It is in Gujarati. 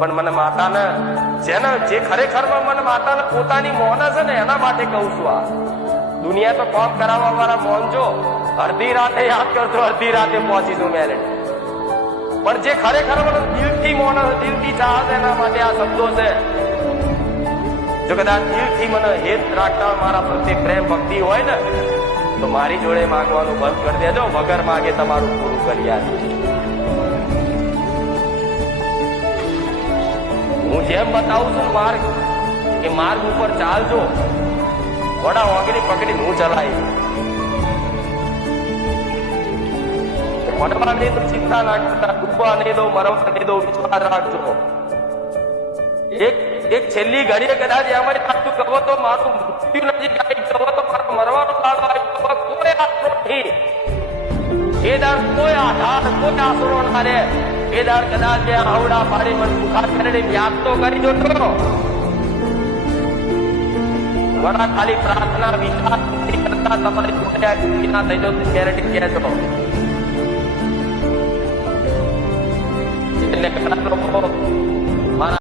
પણ મને માતાને જેને જે ખરેખરમાં મને માતાને પોતાની મોન છે ને એના માટે કહું છું. આ દુનિયા તો કામ કરાવવા વાળા મોનજો અડધી રાતે યાદ કરજો, અડધી રાતે પહોંચીશું મેલેટ. પણ જે ખરેખર મને દિલથી મોન છે, દિલથી ચાહે એના માટે આ શબ્દો છે. જો કદાચ દિલથી મને હેત રાખતા મારા પ્રત્યે પ્રેમ ભક્તિ હોય ને તો મારી જોડે માંગવાનું બંધ કરી દેજો. વગર માગે તમારું પૂરું કરી આપીશ. હું જેમ બતાવું છું માર્ગ એ માર્ગ ઉપર ચાલજો. વડા ઓગળી પકડીને હું ચલાવી મળવા નહીં તો ચિંતા ના કરતા, ડૂબવા નહીં દો, મરવા નહીં દો, વિશ્વાસ રાખજો. એક છેલ્લી ઘડીએ કદાચ એમ જ પાછું કહો તો મારું મૃત્યુ નજીક આવી કહો તો મારો મરવાનો દાડો આવી કોઈ આશરો નહીં. એ દાડ કોઈ આધાર કોઈ આશરો ના રે. એ દાડ કદાચ બે આવડા પાડી મને બુખાર કરીને યાદ તો કરી જોતો. વડા ખાલી પ્રાર્થના વિચાર કરતા તમારી જોડે ના થઈ જતો ગેરંટી કહેજો. એટલે કેટલાક લોકો